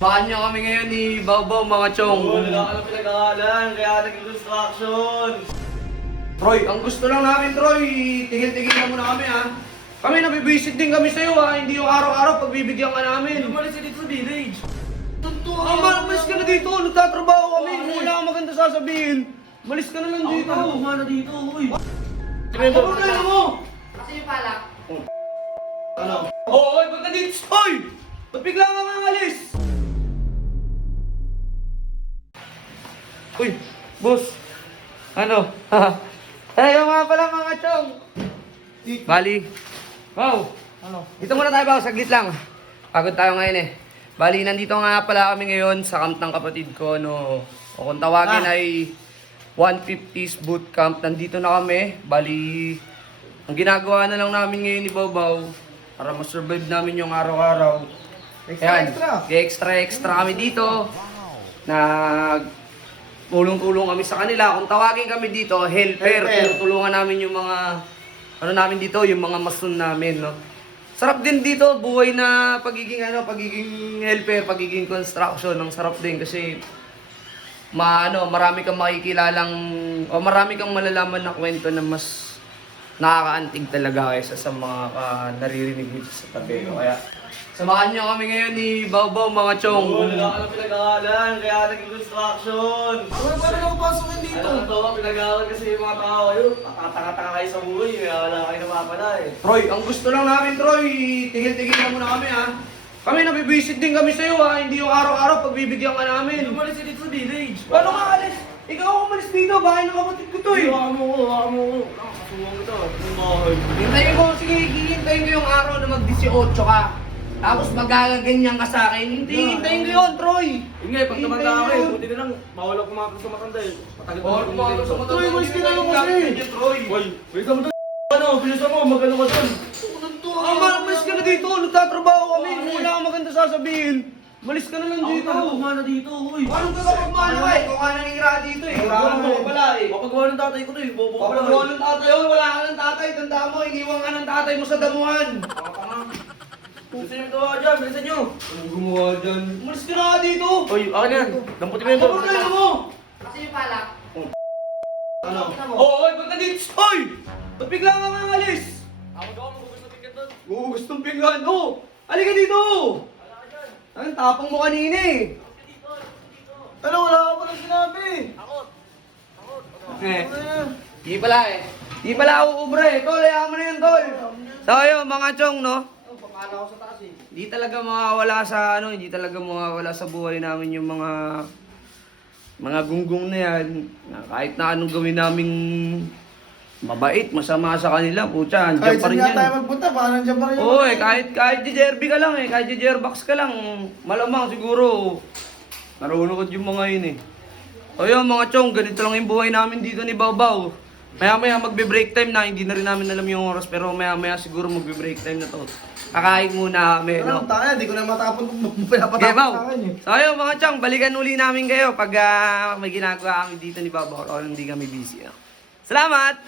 Samahan niyo kami ngayon ni Bawbaw, mga chong. Oo, wala ka lang pinag-aaralan, kaya naging construction. Troy, ang gusto lang namin, Troy, tigil-tigil mo na kami, ha? Kami, nabibisit din kami sa'yo, ha? Hindi yung araw-araw pagbibigyan ka namin. Umalis ka dito sa village. Malis ka na dito, nagtatrabaho kami. Kung wala kang maganda sasabihin, malis ka na lang dito. Ako na dito, uy. Ano problema mo? Kasi yung palak. Ano? Oo, ba't ka dito? Hoy! Ba't bigla ka nga alis? Uy, boss. Ano? Tayo nga pala mga chong. Bali. Wow. Ano? Dito muna tayo ba? Saglit lang. Pagod tayo ngayon eh. Bali, nandito nga pala kami ngayon sa camp ng kapatid ko, no. O kung tawagin ay 150's boot camp. Nandito na kami. Bali, ang ginagawa na lang namin ngayon ni Bawbaw para ma-survive namin yung araw-araw. Extra kami dito. Tulong-tulong kami sa kanila. Kung tawagin kami dito, helper. Tulungan namin yung mga, ano namin dito, yung mga mason namin, no. Sarap din dito, buhay na pagiging helper, pagiging construction. Ang sarap din kasi marami kang makikilalang o marami kang malalaman na kwento na mas nakakaantig talaga kaysa sa mga naririnig dito sa tabi. Kaya samahan niyo kami ngayon ni Bawbaw, mga chong. Oo, wala ka lang pinag-aaralan, kaya naging construction. Paano ako pasokin dito? Ano to, pinag-aaral kasi yung mga tao kayo. Taka-taka kayo sa buhay, kaya wala kayo napapala eh. Troy, ang gusto lang namin, Troy, tigil-tigil mo na kami, ha? Kami, nabibisit din kami sa'yo, ha? Hindi yung araw-araw pagbibigyan ka namin. Umalis ka dito sa village. Paano ka alis? Ikaw ako umalis dito, bahay ng kapatid ko to, eh. Hawakan mo. Nakakasuwang ito. Yung bahay. Hintayin ko, sige, hihintayin ko yung araw na mag-18 ka. Tapos magagaganyan ka sa akin. Hintayin ko yun, Troy. Yun nga, pag tumanda ako eh, buti na lang, bawal ako kumapit sa matanda eh. Matagal Bawal kumapit sa matanda. Troy, mas kinalo ko Troy. siya. Troy. Hoy, wait ka mo doon. Ano, bilisan mo, magano ka doon. Malis ka na dito, nagtatrabaho kami. Kung wala kang maganda sasabihin, malis ka na lang dito. Ako na dito, uy. Paano ka kapagmana ka eh? Kung ka nangira dito eh. Wala ka pala eh. Mapagawa ng tatay ko to eh, bobo ka Kapag pala wala ng tatay, oh, wala ka ng tatay. Tanda mo, iniwan ka ng tatay mo sa damuhan. Bilisan nyo gawa dyan, bilisan nyo. Anong gumawa dyan? Malis ka na nga dito. Hoy, akin yan. Damputin mo Ano yun. problema mo? Kasi yung palak. Ano? Oo, ba't ka dito? Hoy! Ba't bigla ka nga alis? Ako gawa, magugusto ticket doon. Gustong pinggan. Oh! Halika dito! Ang tapang mo kanina eh. Ano, wala ka pa lang sinabi. Eh, di pala eh. Di pala ako ubra eh. Tol, ayaw mo na yan, tol. So ayun, mga chong, no? Papala ako sa taas eh. Hindi talaga mawawala sa hindi talaga mawawala sa buhay namin yung mga gunggong na yan. Na kahit na anong gawin naming mabait, masama sa kanila, putya, andyan Kahit pa rin saan nga tayo yan. magpunta, baka nandiyan pa rin yung... Oo eh, kahit JRB ka lang eh, kahit JRBox ka lang, malamang siguro, narunod yung mga yun eh. O yun mga chong, ganito lang yung buhay namin dito ni Bawbaw. Maya-maya magbe-break time na, hindi na rin namin alam yung oras, pero maya-maya siguro magbe-break time na to. Kakain muna kami, no? Ano, tayo, di ko na matapon kung Okay, pinapatapon Baw. sa akin eh. So ayun mga chong, balikan uli namin kayo pag may ginagawa kami dito ni Bawbaw o hindi kami busy. No? Salamat!